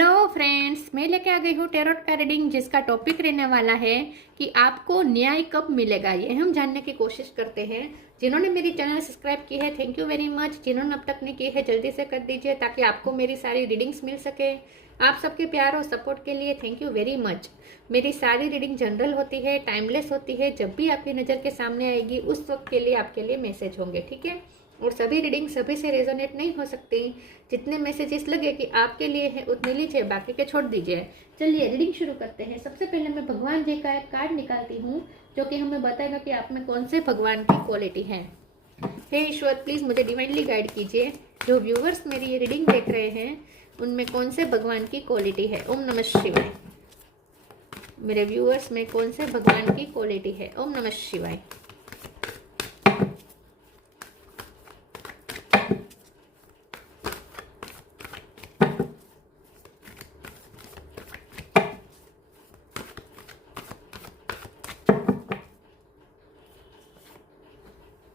Hello friends, मैं लेके आ गई हूँ टेरोट का रीडिंग जिसका टॉपिक रहने वाला है कि आपको न्याय कब मिलेगा। ये हम जानने की कोशिश करते हैं। जिन्होंने मेरी चैनल सब्सक्राइब की है थैंक यू वेरी मच। जिन्होंने अब तक नहीं की है जल्दी से कर दीजिए ताकि आपको मेरी सारी रीडिंग्स मिल सके। आप सबके प्यार और सपोर्ट के लिए थैंक यू वेरी मच। मेरी सारी रीडिंग जनरल होती है, टाइमलेस होती है। जब भी आपकी नज़र के सामने आएगी उस वक्त के लिए आपके लिए मैसेज होंगे, ठीक है। और सभी रीडिंग सभी से रेजोनेट नहीं हो सकती। जितने मैसेजेस लगे कि आपके लिए है उतने लीजिए, बाकी के छोड़ दीजिए। चलिए रीडिंग शुरू करते हैं। सबसे पहले मैं भगवान जी का एक कार्ड निकालती हूँ जो कि हमें बताएगा कि आप में कौन से भगवान की क्वालिटी है। हे ईश्वर, प्लीज मुझे डिवाइनली गाइड कीजिए। जो व्यूवर्स मेरी ये रीडिंग देख रहे हैं उनमें कौन से भगवान की क्वालिटी है। ओम नमः शिवाय। मेरे व्यूवर्स में कौन से भगवान की क्वालिटी है। ओम नमः शिवाय।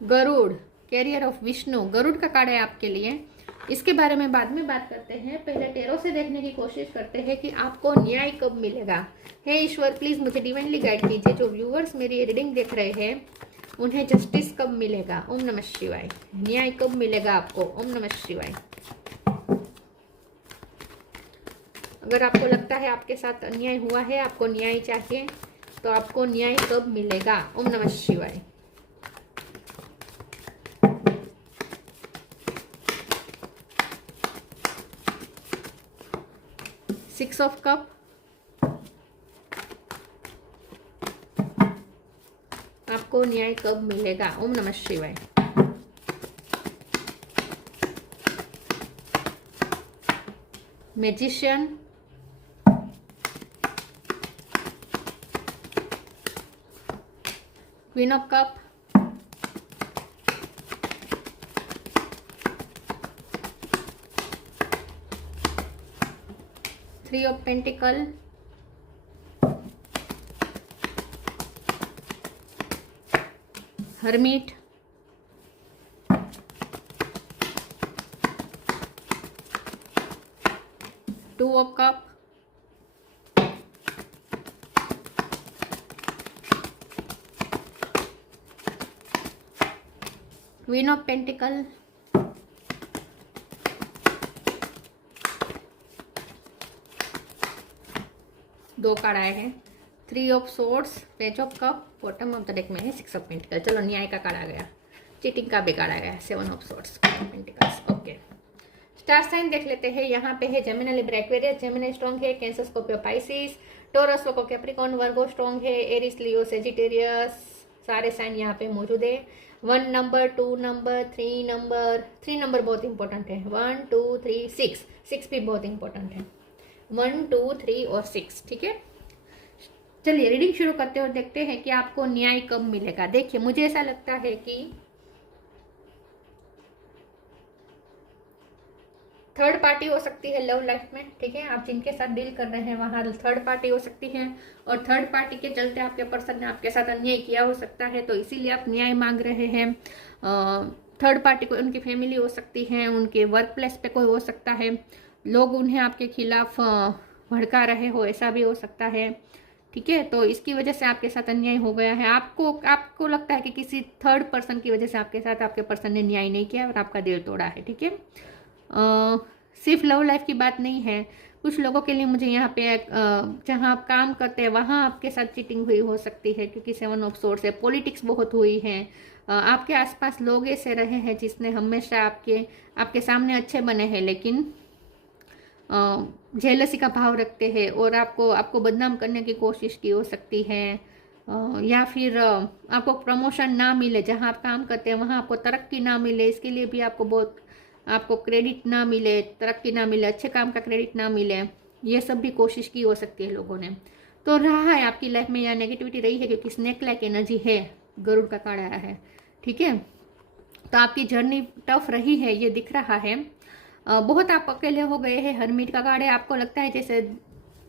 Garuda, carrier of Vishnu. गरुड़ का कार्ड है आपके लिए। इसके बारे में बाद में बात करते हैं। पहले टेरो से देखने की कोशिश करते हैं कि आपको न्याय कब मिलेगा। हे ईश्वर, प्लीज मुझे डिवाइनली गाइड कीजिए। जो व्यूअर्स मेरी रीडिंग देख रहे हैं उन्हें जस्टिस कब मिलेगा। ओम नमः शिवाय। न्याय कब मिलेगा आपको। ओम नमः शिवाय। अगर आपको लगता है आपके साथ अन्याय हुआ है, आपको न्याय चाहिए, तो आपको न्याय कब मिलेगा। ओम नमः शिवाय। Six of cup. आपको न्याय कब मिलेगा। ओम नमः शिवाय। Magician. Queen of cup. Three of pentacle. Hermit. Two of cup. Queen of pentacle. दो कार्ड आए हैं। Three of swords, page of cup, bottom of the deck में है सिक्स ऑफ पेंटिकल। चलो न्याय का कार्ड आ गया, चीटिंग का भी कार्ड आ गया, seven of swords, pentacles. Okay, star sign देख लेते हैं। यहाँ पे है Gemini, Libra, Aquarius. Gemini strong है, Cancer, Scorpio, Pisces, Taurus, Virgo, Capricorn, Virgo strong है, एरिस, लियो, सेजिटेरियस, सारे साइन यहाँ पे मौजूद है। 1 नंबर, 2 नंबर, 3 नंबर बहुत इंपॉर्टेंट है। 1 2 3 6 भी बहुत इंपॉर्टेंट है। 1 2 3 और 6, ठीक है। चलिए रीडिंग शुरू करते हैं और देखते हैं कि आपको न्याय कब मिलेगा। देखिए, मुझे ऐसा लगता है कि थर्ड पार्टी हो सकती है लव लाइफ में, ठीक है। आप जिनके साथ डील कर रहे हैं वहां थर्ड पार्टी हो सकती है और थर्ड पार्टी के चलते आपके पर्सन ने आपके साथ अन्याय किया हो सकता है, तो इसीलिए आप न्याय मांग रहे हैं। थर्ड पार्टी को उनकी फैमिली हो सकती है, उनके वर्क प्लेस पे कोई हो सकता है, लोग उन्हें आपके खिलाफ भड़का रहे हो, ऐसा भी हो सकता है, ठीक है। तो इसकी वजह से आपके साथ अन्याय हो गया है। आपको लगता है कि किसी थर्ड पर्सन की वजह से आपके साथ आपके पर्सन ने न्याय नहीं किया और आपका दिल तोड़ा है, ठीक है। सिर्फ लव लाइफ की बात नहीं है। कुछ लोगों के लिए मुझे यहाँ पे जहाँ आप काम करते हैं वहाँ आपके साथ चीटिंग हुई हो सकती है, क्योंकि 7 ऑफ सोर्ड्स है। पॉलिटिक्स बहुत हुई है। आपके आसपास लोग ऐसे रहे हैं जिसने हमेशा आपके सामने अच्छे बने हैं, लेकिन जेलसी का भाव रखते हैं और आपको बदनाम करने की कोशिश की हो सकती है। या फिर आपको प्रमोशन ना मिले, जहाँ आप काम करते हैं वहाँ आपको तरक्की ना मिले, इसके लिए भी आपको क्रेडिट ना मिले, तरक्की ना मिले, अच्छे काम का क्रेडिट ना मिले, ये सब भी कोशिश की हो सकती है लोगों ने। तो रहा है आपकी लाइफ में या नेगेटिविटी रही है, क्योंकि स्नेक लाइक एनर्जी है, गरुड़ का कार्ड आया है, ठीक है। तो आपकी जर्नी टफ रही है, ये दिख रहा है। बहुत आप अकेले हो गए हैं। हरमिट का कार्ड है। आपको लगता है जैसे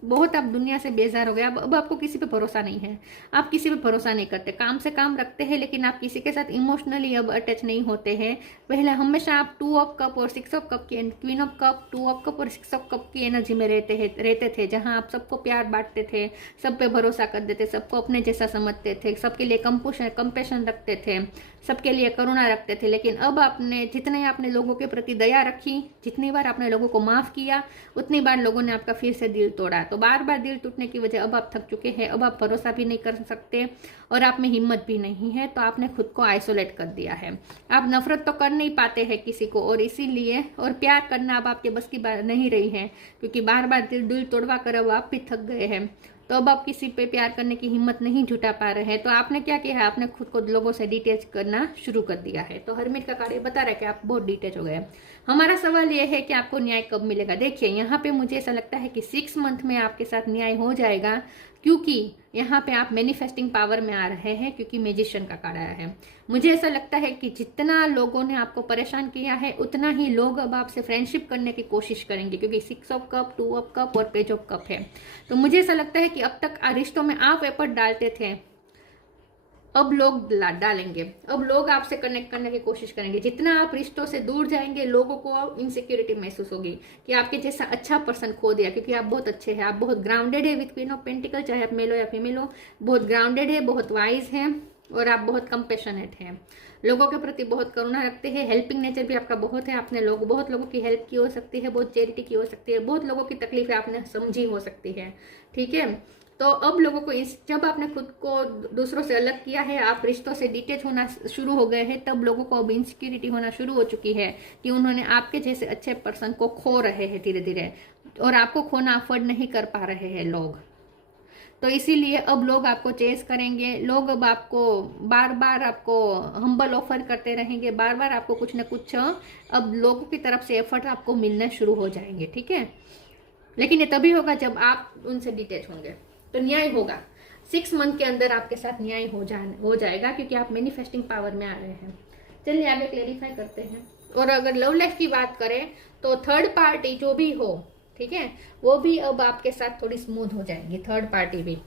बहुत आप दुनिया से बेजार हो गए, अब आपको किसी पे भरोसा नहीं है, आप किसी पे भरोसा नहीं करते, काम से काम रखते हैं लेकिन आप किसी के साथ इमोशनली अब अटैच नहीं होते हैं। पहले हमेशा आप 2 ऑफ कप और 6 ऑफ कप की, queen of cup, 2 of cup और 6 ऑफ कप की एनर्जी में रहते थे, जहां आप सबको प्यार बांटते थे, सब पे भरोसा कर देते, सबको अपने जैसा समझते थे, सबके लिए कंपेशन रखते थे, सबके लिए करुणा रखते थे। लेकिन अब आपने जितने आपने लोगों के प्रति दया रखी, जितनी बार आपने लोगों को माफ किया, उतनी बार लोगों ने आपका फिर से दिल तोड़ा। तो बार बार दिल टूटने की वजह अब आप थक चुके हैं, अब आप भरोसा भी नहीं कर सकते और आप में हिम्मत भी नहीं है, तो आपने खुद को आइसोलेट कर दिया है। आप नफरत तो कर नहीं पाते हैं किसी को, और इसीलिए और प्यार करना अब आपके बस की बात नहीं रही है, क्योंकि बार बार दिल तोड़वा कर अब आप भी थक गए हैं। तो अब आप किसी पे प्यार करने की हिम्मत नहीं जुटा पा रहे हैं। तो आपने क्या किया है, आपने खुद को लोगों से डिटेच करना शुरू कर दिया है। तो हरमिट का कार्य बता रहा है कि आप बहुत डिटेच हो गए। हमारा सवाल यह है कि आपको न्याय कब मिलेगा। देखिए यहाँ पे मुझे ऐसा लगता है कि 6 मंथ में आपके साथ न्याय हो जाएगा, क्योंकि यहाँ पे आप मैनिफेस्टिंग पावर में आ रहे हैं, क्योंकि मैजिशियन का कार्ड आया है। मुझे ऐसा लगता है कि जितना लोगों ने आपको परेशान किया है, उतना ही लोग अब आपसे फ्रेंडशिप करने की कोशिश करेंगे, क्योंकि 6 ऑफ कप, 2 ऑफ कप और पेज ऑफ कप है। तो मुझे ऐसा लगता है कि अब तक रिश्तों में आप एफर्ट डालते थे, अब लोग डालेंगे, अब लोग आपसे कनेक्ट करने की कोशिश करेंगे। जितना आप रिश्तों से दूर जाएंगे, लोगों को इनसिक्योरिटी महसूस होगी कि आपके जैसा अच्छा पर्सन खो दिया, क्योंकि आप बहुत अच्छे हैं, आप बहुत ग्राउंडेड है विद क्वीन ऑफ पेंटिकल, चाहे आप मेल हो या फीमेल हो, बहुत ग्राउंडेड है, बहुत वाइज है, और आप बहुत कंपेशनेट हैं, लोगों के प्रति बहुत करुणा रखते हैं, हेल्पिंग नेचर भी आपका बहुत है, आपने बहुत लोगों की हेल्प की हो सकती है, बहुत चैरिटी की हो सकती है, बहुत लोगों की तकलीफें आपने समझी हो सकती है, ठीक है। तो अब लोगों को जब आपने खुद को दूसरों से अलग किया है, आप रिश्तों से डिटेच होना शुरू हो गए हैं, तब लोगों को अब इनसिक्योरिटी होना शुरू हो चुकी है कि उन्होंने आपके जैसे अच्छे पर्सन को खो रहे हैं धीरे धीरे, और आपको खोना अफोर्ड नहीं कर पा रहे हैं लोग। तो इसीलिए अब लोग आपको चेस करेंगे, लोग अब आपको बार बार आपको हम्बल ऑफर करते रहेंगे, बार बार आपको कुछ न कुछ अब लोगों की तरफ से एफर्ट आपको मिलने शुरू हो जाएंगे, ठीक है। लेकिन ये तभी होगा जब आप उनसे डिटेच होंगे, तो न्याय होगा 6 मंथ के अंदर आपके साथ न्याय हो जाएगा, क्योंकि आप मैनिफेस्टिंग पावर में आ रहे हैं। चलिए आगे क्लेरिफाई करते हैं। और अगर लव लाइफ की बात करें तो थर्ड पार्टी जो भी हो, ठीक है, वो भी अब आपके साथ थोड़ी स्मूथ हो जाएगी, थर्ड पार्टी भी।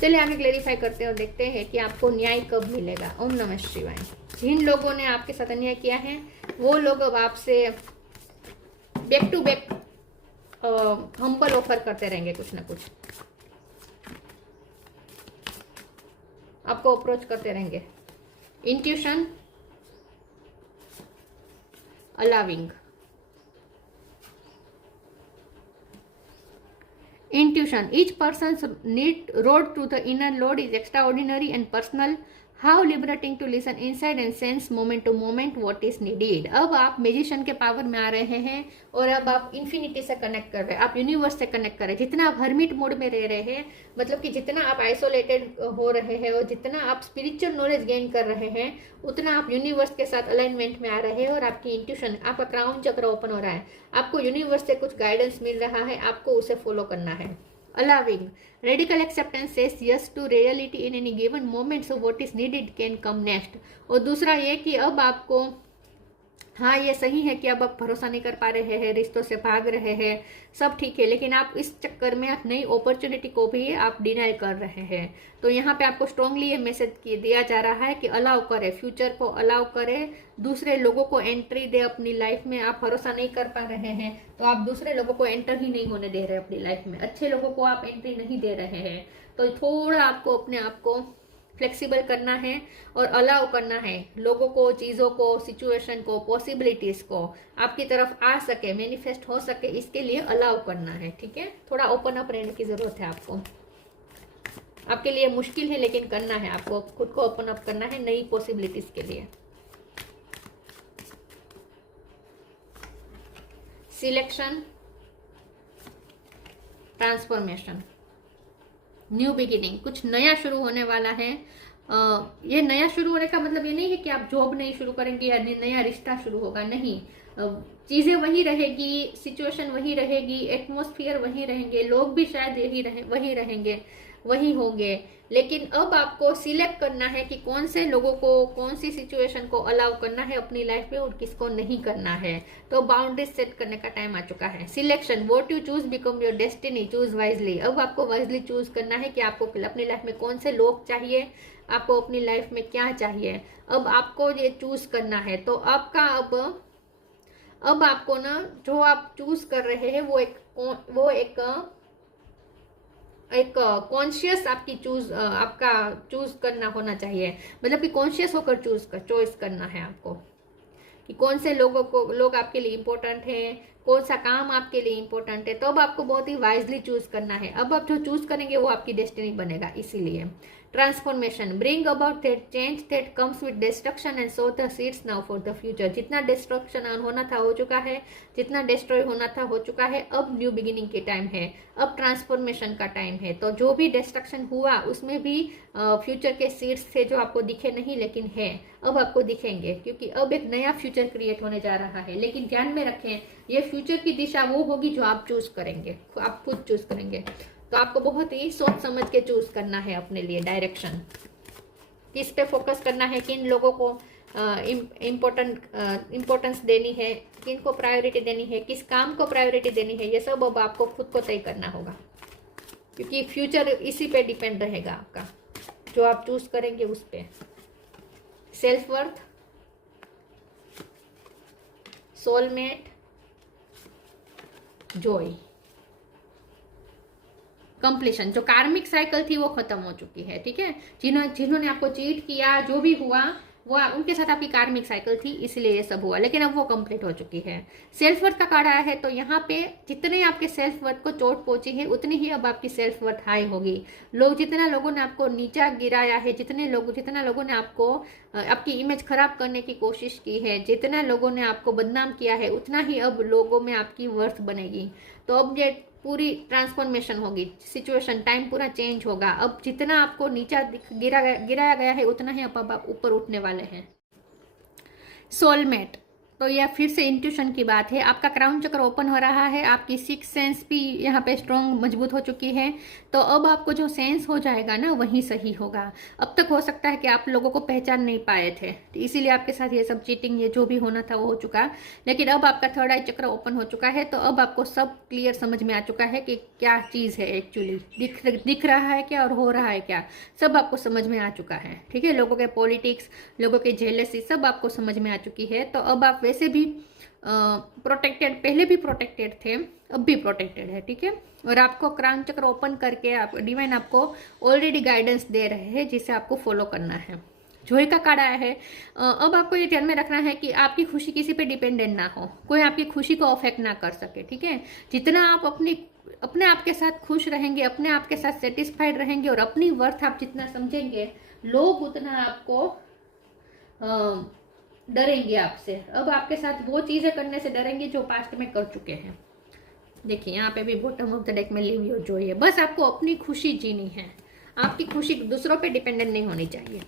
चलिए आगे क्लेरिफाई करते हैं और देखते हैं कि आपको न्याय कब मिलेगा। ओम नमः शिवाय। जिन लोगों ने आपके साथ अन्याय किया है, वो लोग अब आपसे back to back humble offer करते रहेंगे, कुछ ना कुछ आपको अप्रोच करते रहेंगे। Intuition, allowing, intuition, each person's road to the inner lord is extraordinary and personal. How liberating to listen inside and sense moment to moment what is needed. अब आप मैजिशियन के पावर में आ रहे हैं, और अब आप इन्फिनिटी से कनेक्ट कर रहे हैं, आप यूनिवर्स से कनेक्ट कर रहे हैं। जितना आप हर्मिट मोड में रह रहे हैं, मतलब कि जितना आप आइसोलेटेड हो रहे हैं और जितना आप स्पिरिचुअल नॉलेज गेन कर रहे हैं, उतना आप यूनिवर्स के साथ अलाइनमेंट में आ रहे हैं, और आपकी इंट्यूशन, आपका क्राउन चक्र ओपन हो रहा है, आपको यूनिवर्स से कुछ गाइडेंस मिल रहा है, आपको उसे फॉलो करना है। Allowing, radical acceptance says yes to reality in any given moment, so what is needed can come next. और दूसरा ये कि अब आपको, हाँ ये सही है कि अब आप भरोसा नहीं कर पा रहे हैं, रिश्तों से भाग रहे हैं, सब ठीक है, लेकिन आप इस चक्कर में आप नई अपॉर्चुनिटी को भी आप डिनाई कर रहे हैं। तो यहाँ पे आपको स्ट्रांगली ये मैसेज दिया जा रहा है कि अलाउ करे, फ्यूचर को अलाउ करे, दूसरे लोगों को एंट्री दे अपनी लाइफ में। आप भरोसा नहीं कर पा रहे हैं, तो आप दूसरे लोगों को एंटर ही नहीं होने दे रहे अपनी लाइफ में, अच्छे लोगों को आप एंट्री नहीं दे रहे हैं। तो थोड़ा आपको अपने आप को फ्लेक्सिबल करना है और अलाउ करना है लोगों को, चीज़ों को, सिचुएशन को, पॉसिबिलिटीज को आपकी तरफ आ सके, मैनिफेस्ट हो सके, इसके लिए अलाउ करना है, ठीक है। थोड़ा ओपन अप रहने की जरूरत है आपको, आपके लिए मुश्किल है लेकिन करना है, आपको खुद को ओपन अप करना है नई पॉसिबिलिटीज के लिए। सिलेक्शन, ट्रांसफॉर्मेशन, न्यू बिगिनिंग, कुछ नया शुरू होने वाला है। ये नया शुरू होने का मतलब ये नहीं है कि आप जॉब नहीं शुरू करेंगे या नया रिश्ता शुरू होगा, नहीं। चीजें वही रहेगी, सिचुएशन वही रहेगी, एटमॉस्फेयर वही रहेंगे, लोग भी शायद वही रहेंगे, वही होंगे। लेकिन अब आपको सिलेक्ट करना है कि कौन से लोगों को, कौन सी सिचुएशन को अलाउ करना है अपनी लाइफ में और किसको नहीं करना है। तो बाउंड्रीज सेट करने का टाइम आ चुका है। Selection, what you choose become your destiny, choose wisely. अब आपको वाइजली चूज करना है कि आपको अपनी लाइफ में कौन से लोग चाहिए, आपको अपनी लाइफ में क्या चाहिए। अब आपको ये चूज करना है। तो आपका अब आपको ना जो आप चूज कर रहे हैं वो एक कॉन्शियस आपका चूज करना होना चाहिए। मतलब कि कॉन्शियस होकर चॉइस करना है आपको कि कौन से लोग आपके लिए इम्पोर्टेंट है, कौन सा काम आपके लिए इम्पोर्टेंट है। तो अब आपको बहुत ही वाइजली चूज करना है। अब आप जो चूज करेंगे वो आपकी डेस्टिनी बनेगा। इसीलिए transformation, bring about that change that comes with destruction and so the seeds now for the future. जितना डिस्ट्रक्शन होना था हो चुका है, जितना डिस्ट्रॉय होना था हो चुका है। अब न्यू बिगिनिंग के टाइम है, अब ट्रांसफॉर्मेशन का टाइम है। तो जो भी डिस्ट्रक्शन हुआ उसमें भी फ्यूचर के सीड्स थे जो आपको दिखे नहीं, लेकिन है, अब आपको दिखेंगे, क्योंकि अब एक नया फ्यूचर क्रिएट होने जा रहा है। लेकिन ध्यान में रखें, ये फ्यूचर की दिशा वो होगी जो आप चूज करेंगे, आप खुद चूज करेंगे। तो आपको बहुत ही सोच समझ के चूज करना है अपने लिए डायरेक्शन, किस पे फोकस करना है, किन लोगों को इम्पोर्टेंस देनी है, किन को प्रायोरिटी देनी है, किस काम को प्रायोरिटी देनी है। ये सब अब आपको खुद को तय करना होगा, क्योंकि फ्यूचर इसी पे डिपेंड रहेगा आपका, जो आप चूज करेंगे उस पे। Self worth, soulmate, Joy, completion. जो कार्मिक साइकिल थी वो खत्म हो चुकी है, ठीक है। जिन्होंने आपको चीट किया, जो भी हुआ वो उनके साथ आपकी कार्मिक साइकिल थी, इसलिए ये सब हुआ, लेकिन अब वो कंप्लीट हो चुकी है। सेल्फ वर्थ का कार्ड आया है, तो यहाँ पे जितने आपके सेल्फ वर्थ को चोट पहुंची है उतनी ही अब आपकी सेल्फ वर्थ हाई होगी। जितना लोगों ने आपको नीचा गिराया है, जितना लोगों ने आपको आपकी इमेज खराब करने की कोशिश की है, जितना लोगों ने आपको बदनाम किया है, उतना ही अब लोगों में आपकी वर्थ बनेगी। तो अब ये पूरी ट्रांसफॉर्मेशन होगी, सिचुएशन टाइम पूरा चेंज होगा। अब जितना आपको नीचा गिराया गया है उतना ही आप ऊपर उठने वाले हैं। सोलमेट, तो यह फिर से इंट्यूशन की बात है। आपका क्राउन चक्र ओपन हो रहा है, आपकी सिक्स सेंस भी यहाँ पे स्ट्रॉन्ग मजबूत हो चुकी है। तो अब आपको जो सेंस हो जाएगा ना वही सही होगा। अब तक हो सकता है कि आप लोगों को पहचान नहीं पाए थे, तो इसीलिए आपके साथ ये सब चीटिंग, ये जो भी होना था वो हो चुका। लेकिन अब आपका थर्ड आई चक्र ओपन हो चुका है, तो अब आपको सब क्लियर समझ में आ चुका है कि क्या चीज़ है एक्चुअली, दिख रहा है क्या और हो रहा है क्या, सब आपको समझ में आ चुका है, ठीक है। लोगों के पॉलिटिक्स, लोगों के जेलसी, सब आपको समझ में आ चुकी है। तो अब आप वैसे भी प्रोटेक्टेड, पहले भी प्रोटेक्टेड थे, अब भी प्रोटेक्टेड है, ठीक है। और आपको क्राउन चक्र ओपन करके डिवाइन आपको ऑलरेडी गाइडेंस दे रहे हैं, जिसे आपको फॉलो करना है। जॉय का कार्ड आया है। अब आपको ये ध्यान में रखना है कि आपकी खुशी किसी पे डिपेंडेंट ना हो, कोई आपकी खुशी को अफेक्ट ना कर सके, ठीक है। जितना आप अपने आप के साथ खुश रहेंगे, अपने आप के साथ सेटिस्फाइड रहेंगे और अपनी वर्थ आप जितना समझेंगे, लोग उतना आपको डरेंगे आपसे। अब आपके साथ वो चीजें करने से डरेंगे जो पास्ट में कर चुके हैं। देखिए यहाँ पे भी बॉटम ऑफ द डेक में लिव योर जॉय है। बस आपको अपनी खुशी जीनी है, आपकी खुशी दूसरों पे डिपेंडेंट नहीं होनी चाहिए।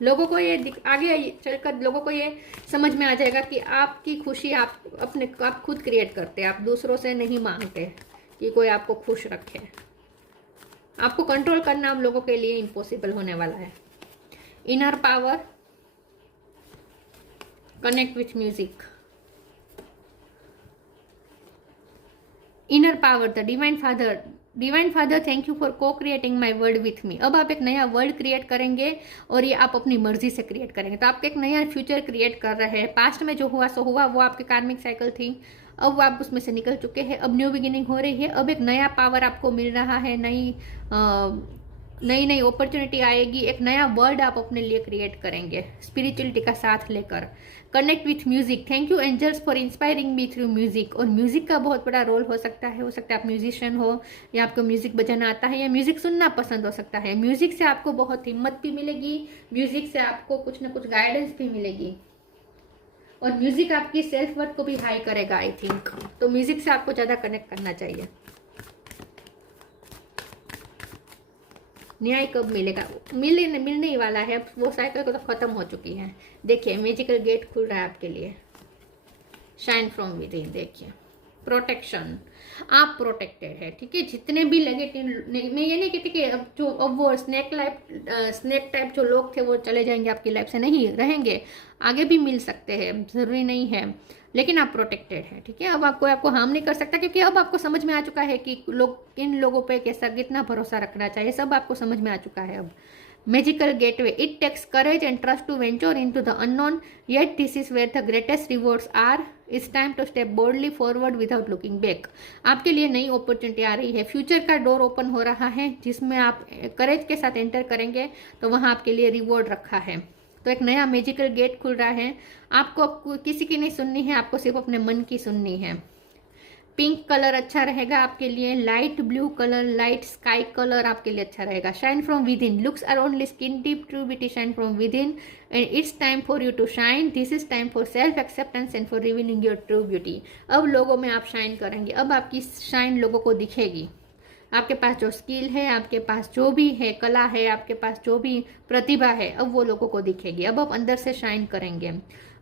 लोगों को ये आगे चलकर लोगों को ये समझ में आ जाएगा कि आपकी खुशी आप खुद क्रिएट करते हैं, आप दूसरों से नहीं मांगते कि कोई आपको खुश रखे। आपको कंट्रोल करना अब लोगों के लिए इम्पॉसिबल होने वाला है। Inner power, connect with music, inner power, the divine father thank you for को creating my world with me. अब आप एक नया वर्ल्ड क्रिएट करेंगे और ये आप अपनी मर्जी से क्रिएट करेंगे। तो आप एक नया फ्यूचर क्रिएट कर रहे हैं। पास्ट में जो हुआ सो हुआ, वो आपके कार्मिक साइकिल थी, अब आप उसमें से निकल चुके हैं। अब न्यू बिगिनिंग हो रही है, अब एक नया पावर आपको मिल रहा है, नई नई अपॉर्चुनिटी आएगी, एक नया वर्ल्ड आप अपने लिए क्रिएट करेंगे स्पिरिचुअलिटी का साथ लेकर। Connect with music, thank you angels for inspiring me through music. और म्यूजिक का बहुत बड़ा रोल हो सकता है आप म्यूजिशियन हो या आपको म्यूजिक बजाना आता है या म्यूजिक सुनना पसंद हो सकता है। म्यूजिक से आपको बहुत हिम्मत भी मिलेगी, म्यूजिक से आपको कुछ ना कुछ गाइडेंस भी मिलेगी, और म्यूजिक आपकी सेल्फ वर्थ को भी हाई करेगा आई थिंक। तो म्यूजिक से आपको ज्यादा कनेक्ट करना चाहिए। न्याय कब मिलेगा? मिलने ही वाला है, वो साइकिल तो खत्म हो चुकी है। देखिए मैजिकल गेट खुल रहा है आपके लिए, शाइन फ्रॉम विद इन। देखिए प्रोटेक्शन, आप प्रोटेक्टेड है, ठीक है। जितने भी नेगेटिव, मैं ये नहीं कहती कि अब वो स्नेक टाइप जो लोग थे वो चले जाएंगे आपकी लाइफ से, नहीं, रहेंगे, आगे भी मिल सकते हैं, जरूरी नहीं है, लेकिन आप प्रोटेक्टेड है, ठीक है। अब आपको हार्म नहीं कर सकता, क्योंकि अब आपको समझ में आ चुका है कि लोग किन लोगों पे कैसा कितना भरोसा रखना चाहिए, सब आपको समझ में आ चुका है अब। Magical gateway. It takes courage and trust to venture into the unknown, yet this is where the greatest rewards are. It's time to step boldly forward without looking back. आपके लिए नई अपॉर्चुनिटी आ रही है, फ्यूचर का door open हो रहा है, जिसमें आप करेज के साथ एंटर करेंगे तो वहाँ आपके लिए रिवॉर्ड रखा है। तो एक नया मैजिकल गेट खुल रहा है। आपको किसी की नहीं सुननी है, आपको सिर्फ अपने मन की सुननी है। पिंक कलर अच्छा रहेगा आपके लिए, light blue colour, light sky colour आपके लिए अच्छा रहेगा। Shine from within, looks are only skin deep, true beauty shine from within, and it's time for you to shine. This is time for self acceptance and for revealing your true beauty. अब लोगों में आप shine करेंगे, अब आपकी shine लोगों को दिखेगी। आपके पास जो स्किल है, आपके पास जो भी है कला है, आपके पास जो भी प्रतिभा है, अब वो लोगों को दिखेगी। अब आप अंदर से शाइन करेंगे।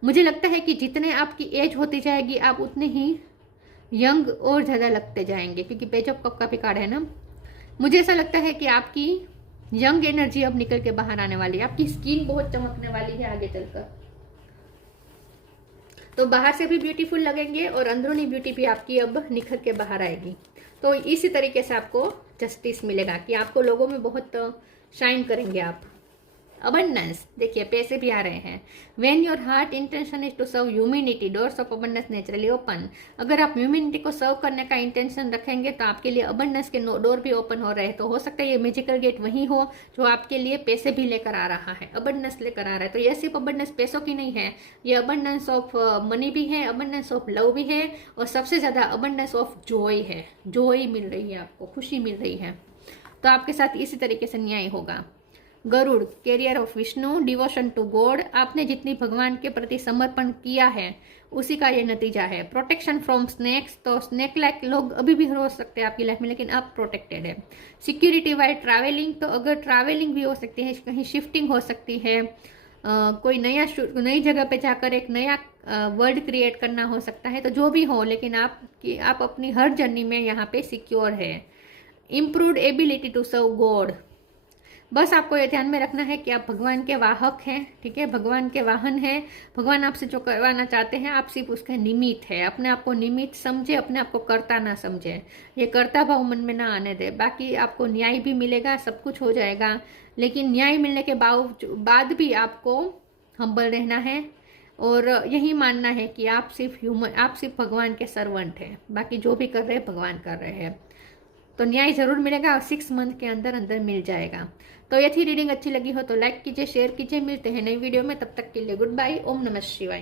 मुझे लगता है कि जितने आपकी एज होती जाएगी आप उतने ही यंग और ज़्यादा लगते जाएंगे, क्योंकि पेज ऑफ कप का भी कार्ड है ना। मुझे ऐसा लगता है कि आपकी यंग एनर्जी अब निकल के बाहर आने वाली है, आपकी स्किन बहुत चमकने वाली है आगे चलकर। तो बाहर से भी ब्यूटीफुल लगेंगे और अंदरूनी ब्यूटी भी आपकी अब निखर के बाहर आएगी। तो इसी तरीके से आपको जस्टिस मिलेगा कि आपको लोगों में बहुत शाइन करेंगे आप। अबंडेंस, देखिए पैसे भी आ रहे हैं। When your heart intention is to serve humanity, doors of abundance naturally open. अगर आप ह्यूमैनिटी को सर्व करने का इंटेंशन रखेंगे तो आपके लिए अबंडेंस के डोर भी ओपन हो रहे हैं। तो हो सकता है ये मैजिकल गेट वही हो जो आपके लिए पैसे भी लेकर आ रहा है, अबंडेंस लेकर आ रहा है। तो ये सिर्फ अबंडेंस पैसों की नहीं है, ये अबंडेंस ऑफ मनी भी है, अबंडेंस ऑफ लव भी है, और सबसे ज्यादा अबंडेंस ऑफ जॉय है। जॉय मिल रही है आपको, खुशी मिल रही है। तो आपके साथ इसी तरीके से न्याय होगा। Garuda, carrier of Vishnu, devotion to God. आपने जितनी भगवान के प्रति समर्पण किया है उसी का ये नतीजा है। प्रोटेक्शन फ्रॉम स्नेक्स, तो स्नेक लाइक लोग अभी भी हो सकते हैं आपकी लाइफ में, लेकिन अब प्रोटेक्टेड है। सिक्योरिटी वाइल ट्रैवलिंग, तो अगर ट्रैवलिंग भी हो सकती है, कहीं शिफ्टिंग हो सकती है, कोई नई जगह पे जाकर एक नया वर्ल्ड क्रिएट करना हो सकता है। तो जो भी हो, लेकिन आप अपनी हर जर्नी में यहाँ पे सिक्योर है। Improved ability to serve God, बस आपको ये ध्यान में रखना है कि आप भगवान के वाहक हैं, ठीक है, भगवान के वाहन हैं। भगवान आपसे जो करवाना चाहते हैं आप सिर्फ उसके निमित्त है। अपने आप को निमित्त समझे, अपने आप को कर्ता ना समझे, ये कर्ता भाव मन में ना आने दे। बाकी आपको न्याय भी मिलेगा, सब कुछ हो जाएगा, लेकिन न्याय मिलने के बाद भी आपको हम्बल रहना है और यही मानना है कि आप सिर्फ भगवान के सर्वेंट हैं। बाकी जो भी कर रहे हैं भगवान कर रहे हैं। तो न्याय जरूर मिलेगा और 6 मंथ के अंदर अंदर मिल जाएगा। तो ये थी रीडिंग, अच्छी लगी हो तो लाइक कीजिए, शेयर कीजिए। मिलते हैं नई वीडियो में, तब तक के लिए गुड बाय। ओम नमः शिवाय।